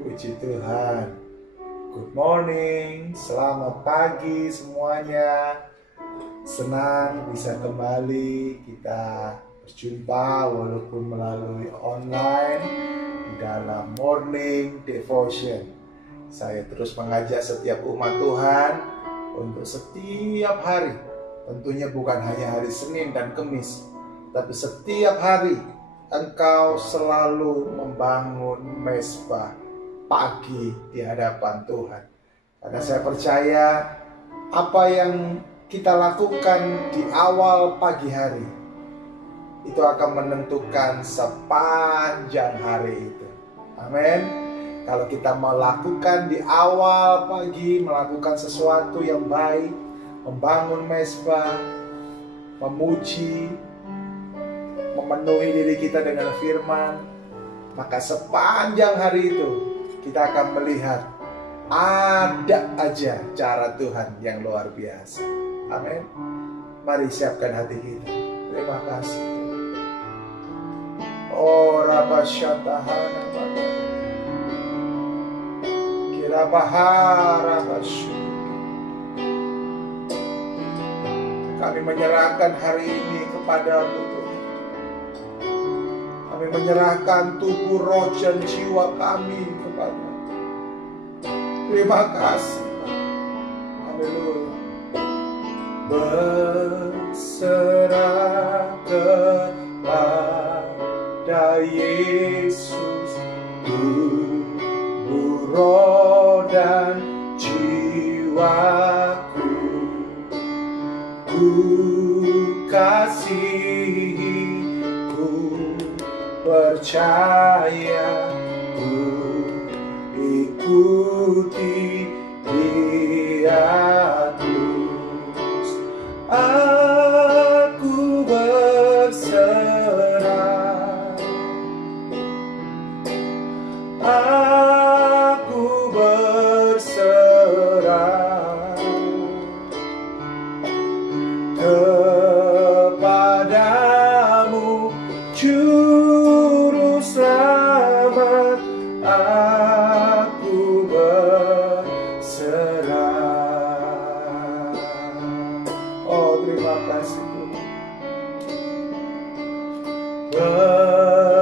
Puji Tuhan. Good morning, selamat pagi semuanya. Senang bisa kembali kita berjumpa walaupun melalui online di dalam morning devotion. Saya terus mengajak setiap umat Tuhan untuk setiap hari, tentunya bukan hanya hari Senin dan Kamis, tapi setiap hari engkau selalu membangun mezbah pagi di hadapan Tuhan. Karena saya percaya apa yang kita lakukan di awal pagi hari itu akan menentukan sepanjang hari itu. Amin. Kalau kita melakukan di awal pagi, melakukan sesuatu yang baik, membangun mezbah, memuji, memenuhi diri kita dengan firman, maka sepanjang hari itu kita akan melihat ada aja cara Tuhan yang luar biasa. Amin. Mari siapkan hati kita. Terima kasih. Oh Rabasyatahana Baba Kirabahara Basyuk. Kami menyerahkan hari ini kepada-Mu Tuhan. Kami menyerahkan tubuh, roh, dan jiwa kami kepada. Terima kasih. Haleluya. Berserah kepada Yesus, tubuh, roh, dan jiwaku. Ku kasihi, percaya, ku ikuti Dia terus. Aku berserah, aku berserah kepadamu, Juru Selamat. Aku berserah. Oh, terima kasih Tuhan.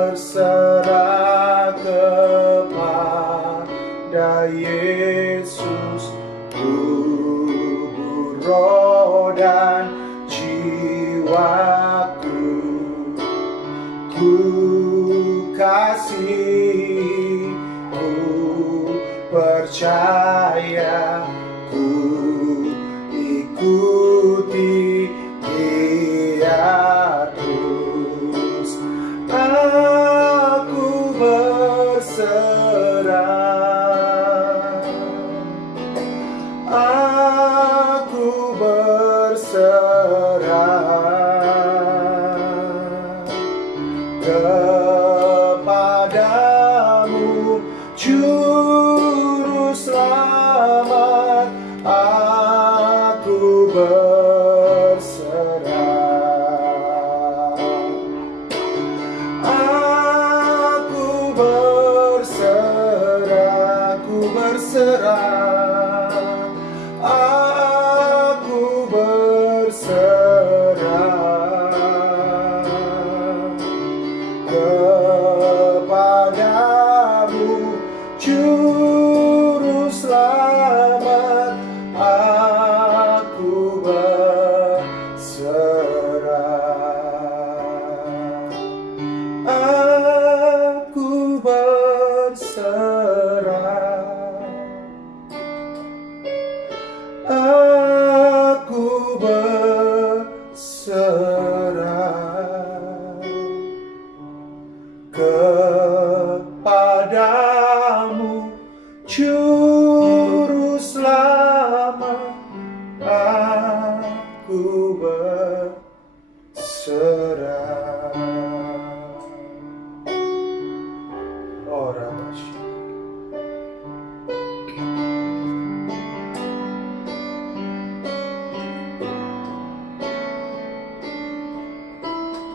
Berserah kepada Yesus, tubuh, roh, dan jiwaku. Ku kasih, ku percaya, ku ikuti Dia terus. Aku berserah, aku berserah kepadamu, Juru Selamat. Aku berserah, aku berserah, aku berserah, aku berserah kepadamu, Juru Selamat. Aku berserah, aku berserah, aku berserah kepadamu, Juru Selamat. Aku berserah. Oh Rabasyuk.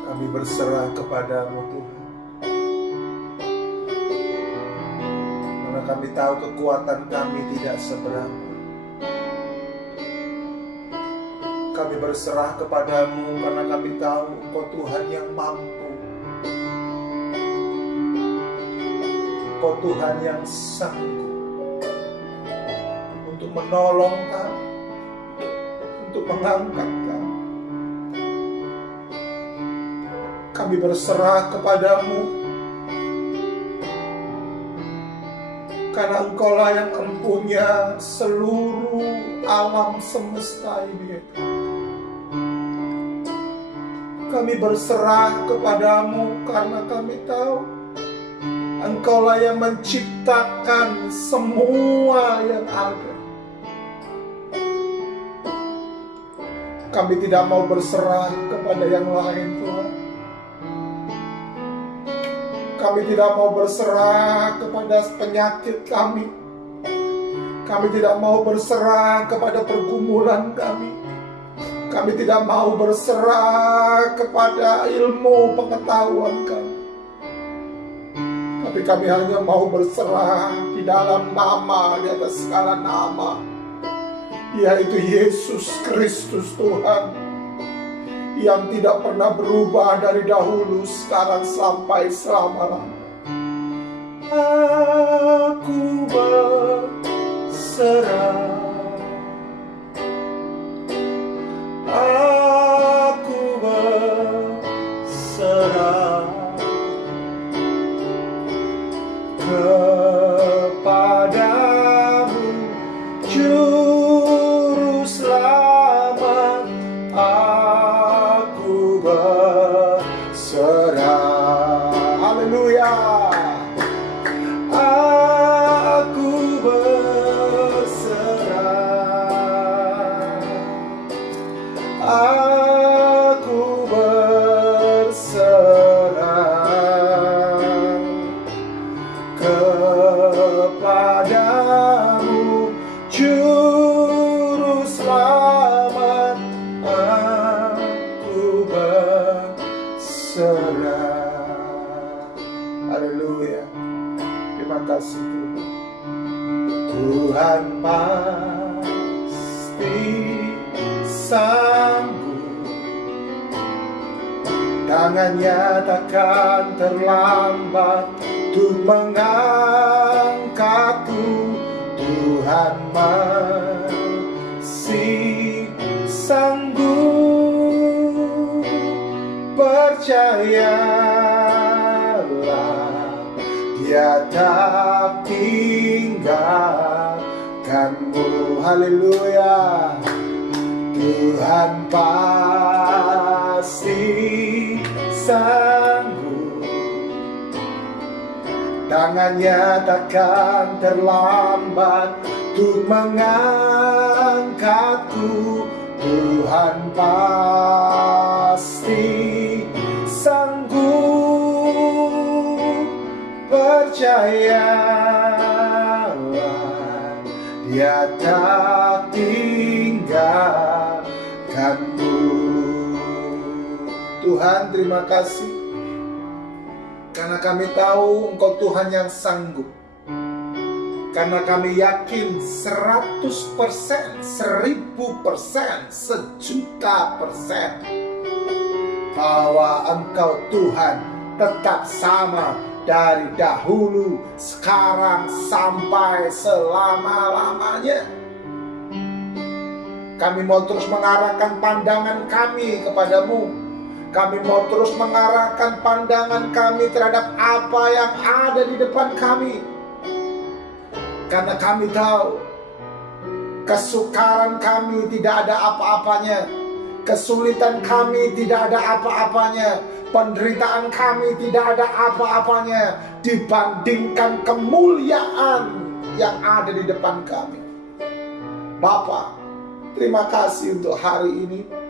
Kami berserah kepadamu Tuhan. karena kami tahu kekuatan kami tidak seberapa. Kami berserah kepadamu karena kami tahu Engkau Tuhan yang mampu. Engkau Tuhan yang sanggup untuk menolong kami, untuk mengangkat kami. Kami berserah kepadamu karena Engkaulah yang mempunyai seluruh alam semesta ini. Kami berserah kepadamu karena kami tahu Engkaulah yang menciptakan semua yang ada. Kami tidak mau berserah kepada yang lain, Tuhan. Kami tidak mau berserah kepada penyakit kami. Kami tidak mau berserah kepada pergumulan kami. Kami tidak mau berserah kepada ilmu pengetahuan kami. Tapi kami hanya mau berserah di dalam nama, di atas segala nama, yaitu Yesus Kristus Tuhan, yang tidak pernah berubah dari dahulu, sekarang sampai selama-lamanya. Aku berserah, aku berserah kepadamu, Juru Selamat. Aku berserah, haleluya. Aku berserah, aku berserah kepadamu, Juru Selamat. Aku berserah, haleluya. Terima kasih Tuhan. Tuhan pasti sanggup, tangannya takkan terlambat untuk mengangkatku. Tuhan masih sanggup, percayalah, Dia tak tinggalkanmu, haleluya. Tuhan pasti sanggup, tangannya takkan terlambat untuk mengangkatku. Tuhan pasti sanggup, percayalah, Dia tak tinggalkanmu. Tuhan, terima kasih karena kami tahu Engkau Tuhan yang sanggup. Karena kami yakin 100%, 1000%, 1.000.000% bahwa Engkau Tuhan tetap sama dari dahulu, sekarang, sampai selama-lamanya. Kami mau terus mengarahkan pandangan kami kepadamu. Kami mau terus mengarahkan pandangan kami terhadap apa yang ada di depan kami. Karena kami tahu kesukaran kami tidak ada apa-apanya, kesulitan kami tidak ada apa-apanya, penderitaan kami tidak ada apa-apanya dibandingkan kemuliaan yang ada di depan kami. Bapa, terima kasih untuk hari ini.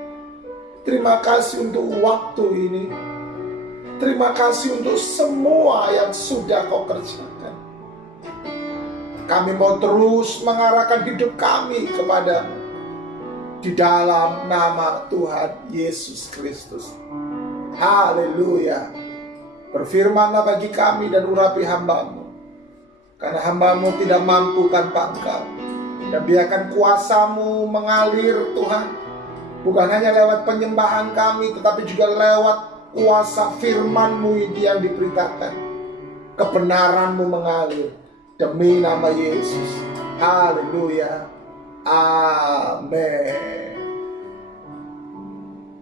Terima kasih untuk waktu ini. Terima kasih untuk semua yang sudah Kau kerjakan. Kami mau terus mengarahkan hidup kami kepada-Mu di dalam nama Tuhan Yesus Kristus. Haleluya. Berfirmanlah bagi kami dan urapi hamba-Mu. karena hamba-Mu tidak mampu tanpa Engkau. Dan biarkan kuasa-Mu mengalir Tuhan, bukan hanya lewat penyembahan kami, tetapi juga lewat kuasa firman-Mu yang diberitakan. Kebenaran-Mu mengalir demi nama Yesus. Haleluya. Amin.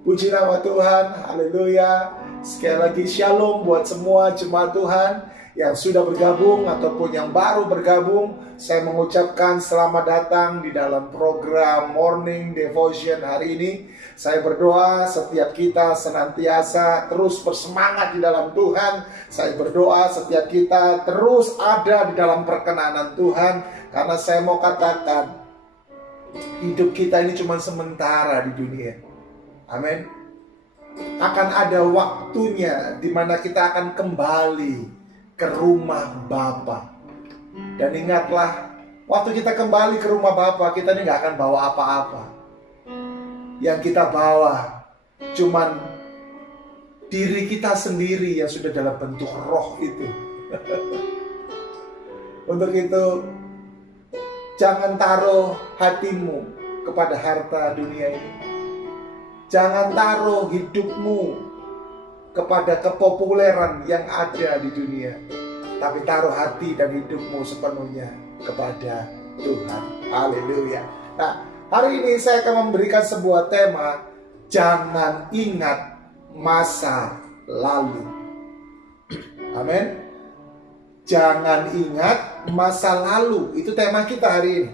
Puji nama Tuhan. Haleluya. Sekali lagi shalom buat semua jemaat Tuhan yang sudah bergabung ataupun yang baru bergabung. Saya mengucapkan selamat datang di dalam program Morning Devotion hari ini. Saya berdoa setiap kita senantiasa terus bersemangat di dalam Tuhan. Saya berdoa setiap kita terus ada di dalam perkenanan Tuhan. Karena saya mau katakan, hidup kita ini cuma sementara di dunia. Amin. Akan ada waktunya di mana kita akan kembali ke rumah Bapa. Dan ingatlah, waktu kita kembali ke rumah Bapa, kita ini gak akan bawa apa-apa. Yang kita bawa cuman diri kita sendiri yang sudah dalam bentuk roh itu. Untuk itu, jangan taruh hatimu kepada harta dunia ini. Jangan taruh hidupmu kepada kepopuleran yang ada di dunia. Tapi taruh hati dan hidupmu sepenuhnya kepada Tuhan. Haleluya. Nah, hari ini saya akan memberikan sebuah tema, jangan ingat masa lalu. Amin. Jangan ingat masa lalu. Itu tema kita hari ini.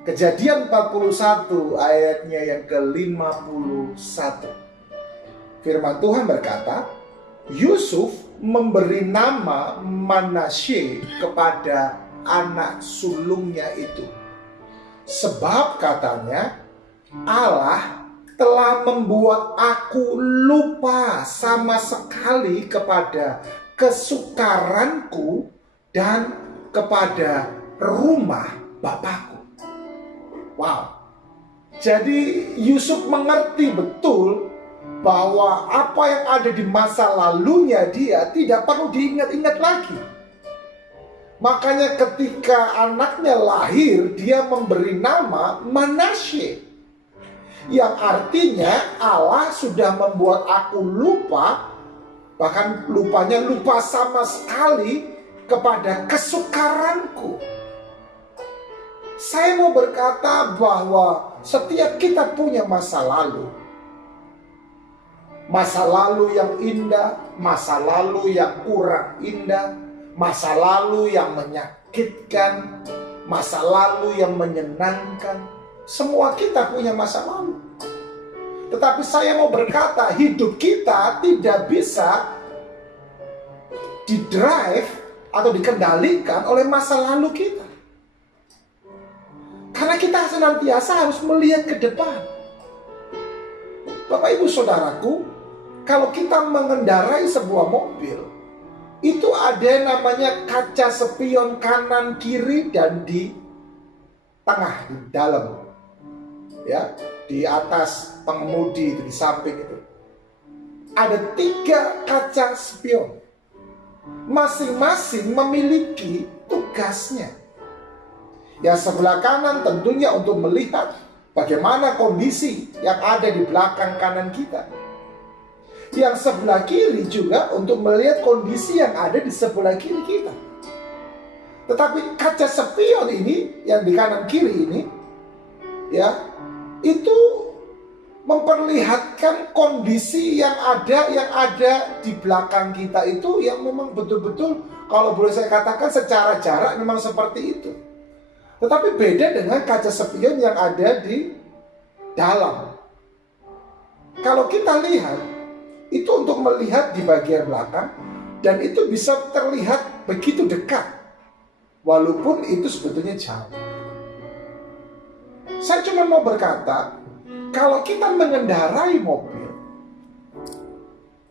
Kejadian 41 ayatnya yang ke-51. Firman Tuhan berkata, Yusuf memberi nama Manasye kepada anak sulungnya itu. Sebab katanya, Allah telah membuat aku lupa sama sekali kepada kesukaranku dan kepada rumah Bapakku. Wow. Jadi Yusuf mengerti betul bahwa apa yang ada di masa lalunya dia tidak perlu diingat-ingat lagi. Makanya ketika anaknya lahir, dia memberi nama Manasye, yang artinya Allah sudah membuat aku lupa, bahkan lupanya lupa sama sekali kepada kesukaranku. Saya mau berkata bahwa setiap kita punya masa lalu. Masa lalu yang indah, masa lalu yang kurang indah, masa lalu yang menyakitkan, masa lalu yang menyenangkan. Semua kita punya masa lalu. Tetapi saya mau berkata, hidup kita tidak bisa didrive atau dikendalikan oleh masa lalu kita. Karena kita senantiasa harus melihat ke depan. Bapak Ibu Saudaraku, kalau kita mengendarai sebuah mobil, itu ada namanya kaca spion kanan, kiri, dan di tengah, di dalam. Ya, di atas pengemudi itu, di samping itu. Ada 3 kaca spion. Masing-masing memiliki tugasnya. Yang sebelah kanan tentunya untuk melihat bagaimana kondisi yang ada di belakang kanan kita. Yang sebelah kiri juga untuk melihat kondisi yang ada di sebelah kiri kita. Tetapi kaca spion ini, yang di kanan kiri ini, ya, itu memperlihatkan kondisi yang ada di belakang kita itu, yang memang betul-betul, kalau boleh saya katakan secara jarak memang seperti itu. Tetapi beda dengan kaca spion yang ada di dalam. Kalau kita lihat, itu untuk melihat di bagian belakang, dan itu bisa terlihat begitu dekat, walaupun itu sebetulnya jauh. Saya cuma mau berkata, kalau kita mengendarai mobil,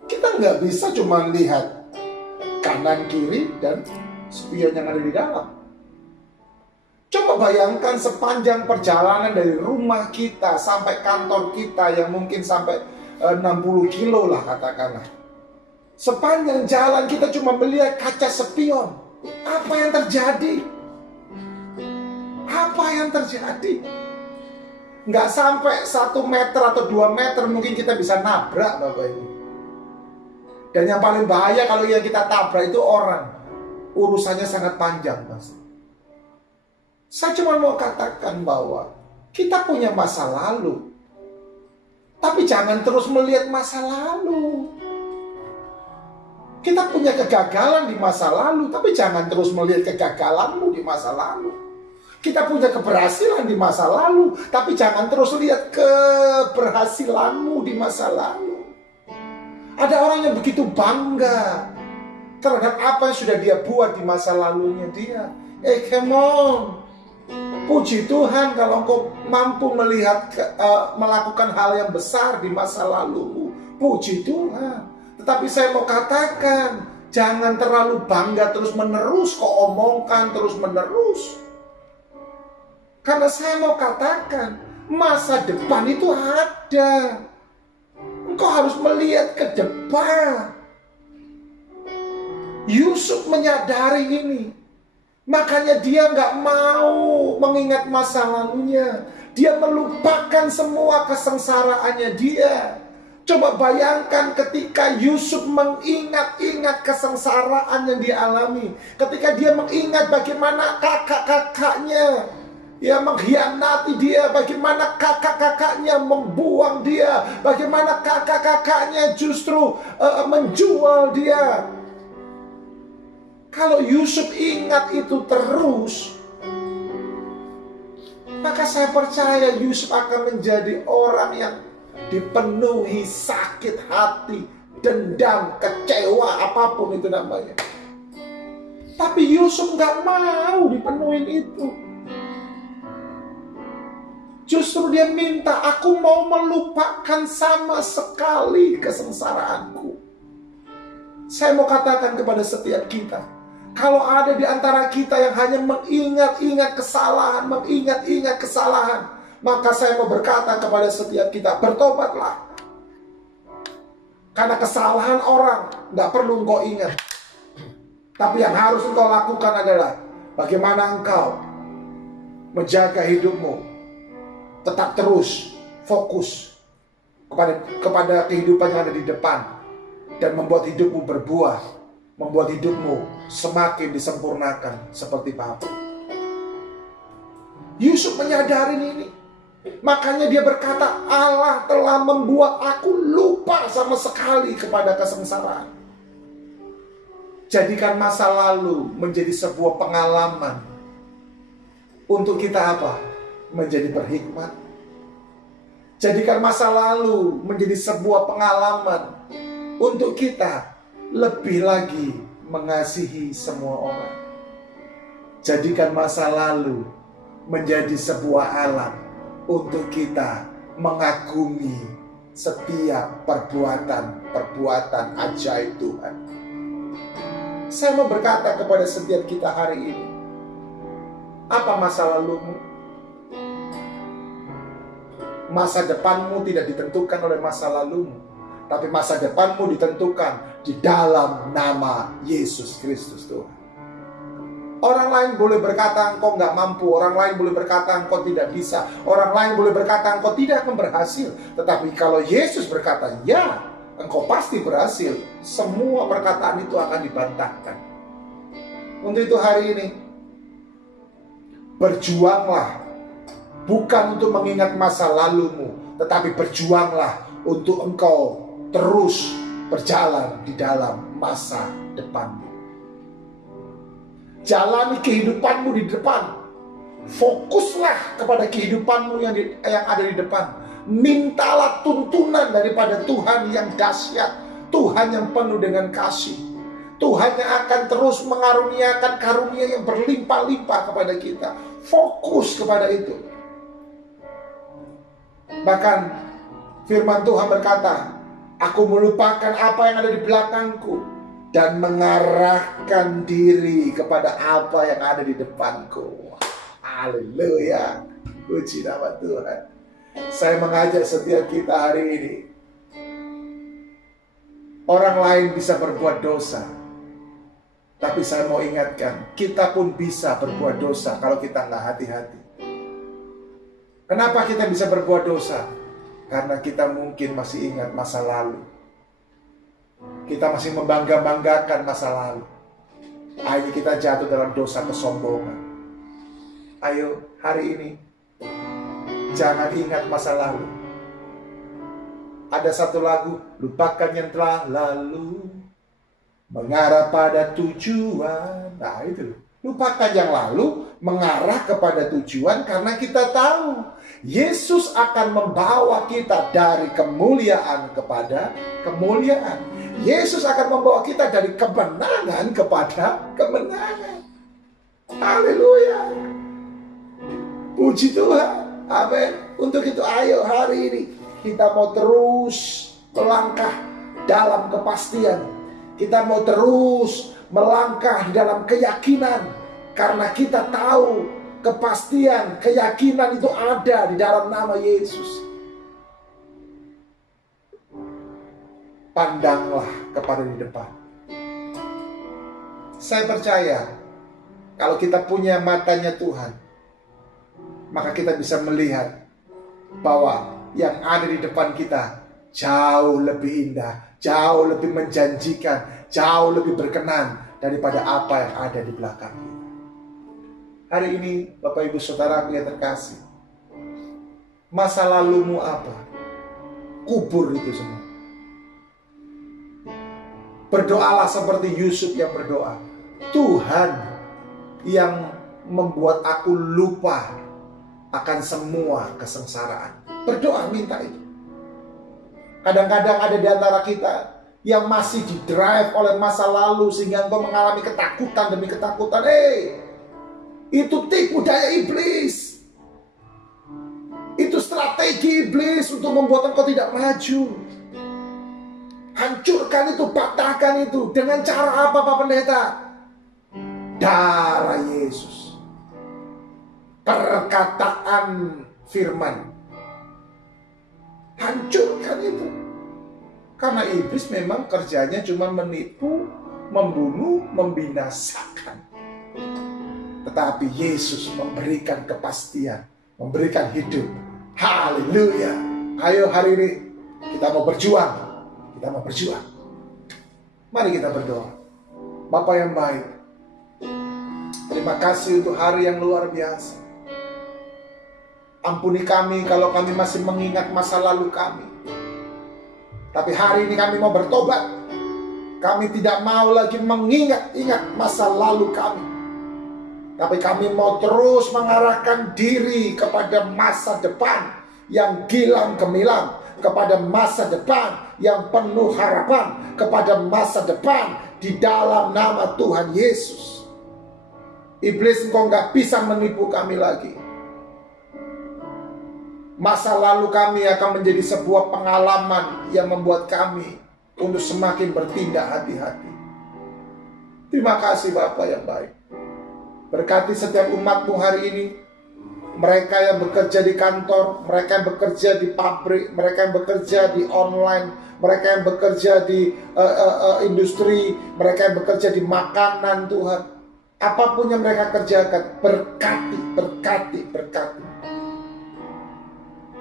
kita nggak bisa cuma lihat kanan kiri dan spion yang ada di dalam. Coba bayangkan sepanjang perjalanan dari rumah kita sampai kantor kita yang mungkin sampai 60 kilo lah katakanlah. Sepanjang jalan kita cuma melihat kaca spion. Apa yang terjadi? Apa yang terjadi? Nggak sampai 1 meter atau 2 meter mungkin kita bisa nabrak Bapak Ibu. Dan yang paling bahaya kalau yang kita tabrak itu orang. Urusannya sangat panjang, Mas. Saya cuma mau katakan bahwa kita punya masa lalu. Tapi jangan terus melihat masa lalu. Kita punya kegagalan di masa lalu, tapi jangan terus melihat kegagalanmu di masa lalu. Kita punya keberhasilan di masa lalu, tapi jangan terus lihat keberhasilanmu di masa lalu. Ada orang yang begitu bangga terhadap apa yang sudah dia buat di masa lalunya dia. Come on. Puji Tuhan kalau engkau mampu melihat melakukan hal yang besar di masa lalumu. Puji Tuhan. Tetapi saya mau katakan, jangan terlalu bangga terus-menerus kau omongkan terus-menerus. Karena saya mau katakan, masa depan itu ada. Engkau harus melihat ke depan. Yusuf menyadari ini. Makanya dia nggak mau mengingat masa lalunya. Dia melupakan semua kesengsaraannya dia. Coba bayangkan ketika Yusuf mengingat-ingat kesengsaraan yang dialami. Ketika dia mengingat bagaimana kakak-kakaknya ya mengkhianati dia, bagaimana kakak-kakaknya membuang dia, bagaimana kakak-kakaknya justru menjual dia. Kalau Yusuf ingat itu terus, maka saya percaya Yusuf akan menjadi orang yang dipenuhi sakit hati, dendam, kecewa, apapun itu namanya. Tapi Yusuf gak mau dipenuhin itu. Justru dia minta, aku mau melupakan sama sekali kesengsaraanku. Saya mau katakan kepada setiap kita, kalau ada di antara kita yang hanya mengingat-ingat kesalahan, maka saya mau berkata kepada setiap kita, bertobatlah. Karena kesalahan orang gak perlu engkau ingat. Tapi yang harus engkau lakukan adalah bagaimana engkau menjaga hidupmu tetap terus fokus kepada kehidupan yang ada di depan, dan membuat hidupmu berbuah, membuat hidupmu semakin disempurnakan seperti Bapa. Yusuf menyadari ini. Makanya dia berkata, Allah telah membuat aku lupa sama sekali kepada kesengsaraan. Jadikan masa lalu menjadi sebuah pengalaman untuk kita apa? Menjadi berhikmat. Jadikan masa lalu menjadi sebuah pengalaman untuk kita lebih lagi mengasihi semua orang. Jadikan masa lalu menjadi sebuah alat untuk kita mengagumi setiap perbuatan ajaib Tuhan. Saya mau berkata kepada setiap kita hari ini, apa masa lalumu? Masa depanmu tidak ditentukan oleh masa lalumu, tapi masa depanmu ditentukan di dalam nama Yesus Kristus Tuhan. Orang lain boleh berkata engkau nggak mampu, orang lain boleh berkata engkau tidak bisa, orang lain boleh berkata engkau tidak akan berhasil. Tetapi kalau Yesus berkata, ya, engkau pasti berhasil, semua perkataan itu akan dibantahkan. Untuk itu hari ini, berjuanglah, bukan untuk mengingat masa lalumu, tetapi berjuanglah untuk engkau terus berjalan di dalam masa depanmu. Jalani kehidupanmu di depan. Fokuslah kepada kehidupanmu yang ada di depan. Mintalah tuntunan daripada Tuhan yang dahsyat, Tuhan yang penuh dengan kasih, Tuhan yang akan terus mengaruniakan karunia yang berlimpah-limpah kepada kita. Fokus kepada itu. Bahkan firman Tuhan berkata, aku melupakan apa yang ada di belakangku dan mengarahkan diri kepada apa yang ada di depanku. Haleluya. Puji nama Tuhan. Saya mengajak setiap kita hari ini. Orang lain bisa berbuat dosa, Tapi saya mau ingatkan, kita pun bisa berbuat dosa kalau kita nggak hati-hati. Kenapa kita bisa berbuat dosa? Karena kita mungkin masih ingat masa lalu. Kita masih membangga-banggakan masa lalu. Akhirnya kita jatuh dalam dosa kesombongan. Ayo hari ini, jangan ingat masa lalu. Ada satu lagu, lupakan yang telah lalu, mengarah pada tujuan. Nah itu, lupakan yang lalu, mengarah kepada tujuan, karena kita tahu Yesus akan membawa kita dari kemuliaan kepada kemuliaan. Yesus akan membawa kita dari kemenangan kepada kemenangan. Haleluya. Puji Tuhan. Amin. Untuk itu ayo hari ini kita mau terus melangkah dalam kepastian. Kita mau terus melangkah di dalam keyakinan. Karena kita tahu kepastian, keyakinan itu ada di dalam nama Yesus. Pandanglah kepada di depan. Saya percaya kalau kita punya matanya Tuhan, maka kita bisa melihat bahwa yang ada di depan kita jauh lebih indah, jauh lebih menjanjikan, jauh lebih berkenan daripada apa yang ada di belakang kita. Hari ini Bapak Ibu Saudaraku yang terkasih, masa lalumu apa? Kubur itu semua. Berdoalah seperti Yusuf yang berdoa, Tuhan yang membuat aku lupa akan semua kesengsaraan. Berdoa, minta itu. Kadang-kadang ada di antara kita yang masih didrive oleh masa lalu sehingga engkau mengalami ketakutan demi ketakutan. Itu tipu daya iblis. Itu strategi iblis untuk membuat engkau tidak maju. Hancurkan itu, patahkan itu. Dengan cara apa Pak Pendeta? Darah Yesus. Perkataan firman. Hancurkan itu. Karena iblis memang kerjanya cuma menipu, membunuh, membinasakan. Tetapi Yesus memberikan kepastian, memberikan hidup. Haleluya. Ayo hari ini kita mau berjuang. Kita mau berjuang. Mari kita berdoa. Bapa yang baik, terima kasih untuk hari yang luar biasa. Ampuni kami kalau kami masih mengingat masa lalu kami. Tapi hari ini kami mau bertobat. Kami tidak mau lagi mengingat-ingat masa lalu kami. Tapi kami mau terus mengarahkan diri kepada masa depan yang gilang gemilang. Kepada masa depan yang penuh harapan. Kepada masa depan di dalam nama Tuhan Yesus. Iblis, engkau gak bisa menipu kami lagi. Masa lalu kami akan menjadi sebuah pengalaman yang membuat kami untuk semakin bertindak hati-hati. Terima kasih Bapa yang baik. Berkati setiap umat-Mu hari ini. Mereka yang bekerja di kantor, mereka yang bekerja di pabrik, mereka yang bekerja di online, mereka yang bekerja di industri, mereka yang bekerja di makanan Tuhan. Apapun yang mereka kerjakan, berkati, berkati, berkati.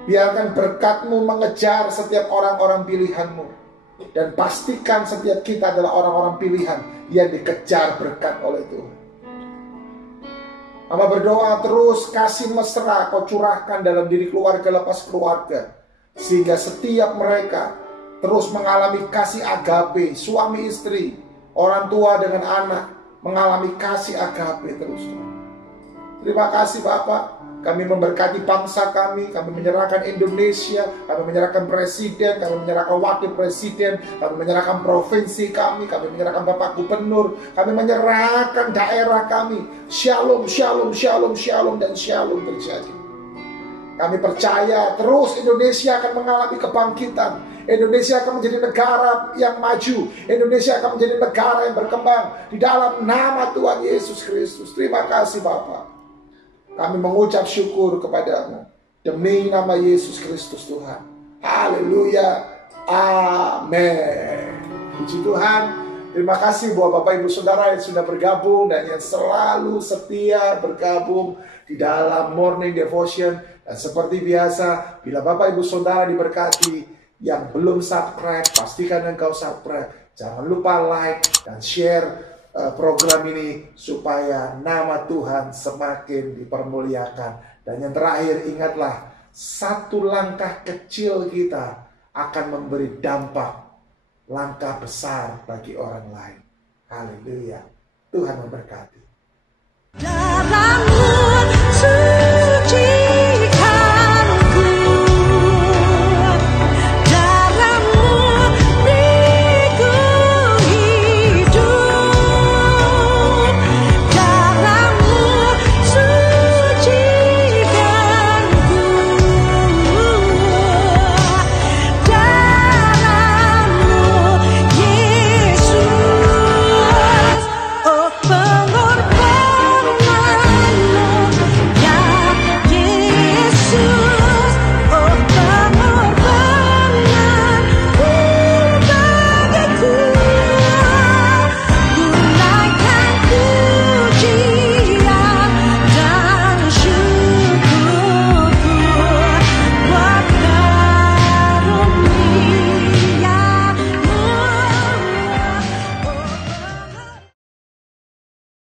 Biarkan berkat-Mu mengejar setiap orang-orang pilihan-Mu. Dan pastikan setiap kita adalah orang-orang pilihan yang dikejar berkat oleh Tuhan. Hamba berdoa terus kasih mesra Kau curahkan dalam diri keluarga lepas keluarga. Sehingga setiap mereka terus mengalami kasih agape, suami istri, orang tua dengan anak, mengalami kasih agape terus. Terima kasih Bapak. Kami memberkati bangsa kami menyerahkan Indonesia, kami menyerahkan presiden, kami menyerahkan wakil presiden, kami menyerahkan provinsi kami menyerahkan Bapak Gubernur, kami menyerahkan daerah kami. Shalom, shalom, shalom, shalom, dan shalom terjadi. Kami percaya terus Indonesia akan mengalami kebangkitan. Indonesia akan menjadi negara yang maju. Indonesia akan menjadi negara yang berkembang di dalam nama Tuhan Yesus Kristus. Terima kasih Bapak. Kami mengucap syukur kepada-Mu demi nama Yesus Kristus Tuhan. Haleluya. Amin. Puji Tuhan. Terima kasih buat Bapak Ibu Saudara yang sudah bergabung dan yang selalu setia bergabung di dalam Morning Devotion. Dan seperti biasa, bila Bapak Ibu Saudara diberkati, yang belum subscribe, pastikan engkau subscribe. Jangan lupa like dan share program ini supaya nama Tuhan semakin dipermuliakan. Dan yang terakhir, ingatlah, satu langkah kecil kita akan memberi dampak langkah besar bagi orang lain. Haleluya. Tuhan memberkati.